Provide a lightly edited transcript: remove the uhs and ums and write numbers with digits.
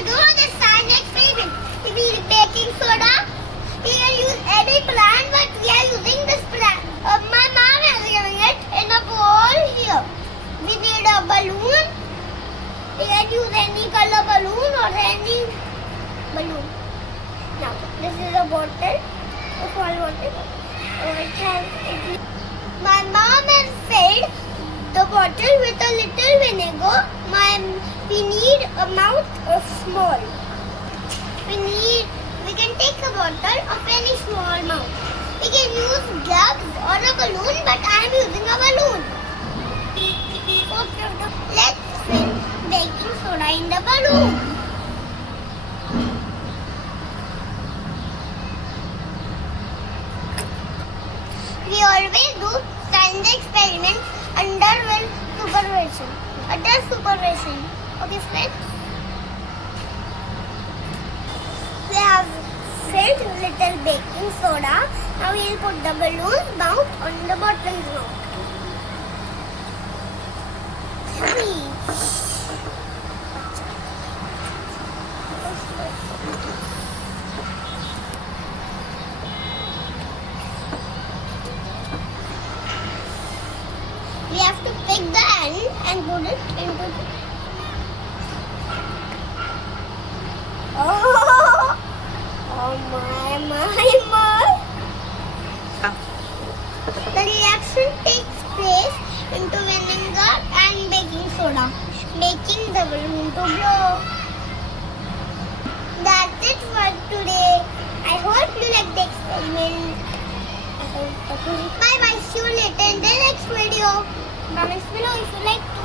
to do the science experiment. If we use baking soda, we can use any plant, but we are using this plant. My mom is giving it in a bowl here. We need a balloon. We can use any color balloon or any balloon. Now, this is a bottle, a small bottle. My mom has filled the bottle with a little vinegar. We need a mouth of small. We can take a bottle of any small mouth. We can use gloves or a balloon, but I am using a balloon. Let's fill baking soda in the balloon. We always do science experiments under supervision. Okay, friends? We have filled little baking soda. Now we will put the balloon mouth on the bottle's mouth. We have to pick the end and put it into the... Oh my. The reaction takes place into vinegar and baking soda, making the balloon to blow. That's it for today. I hope you like the experiment. Bye bye. See you later in the next video. Comments below if you like to.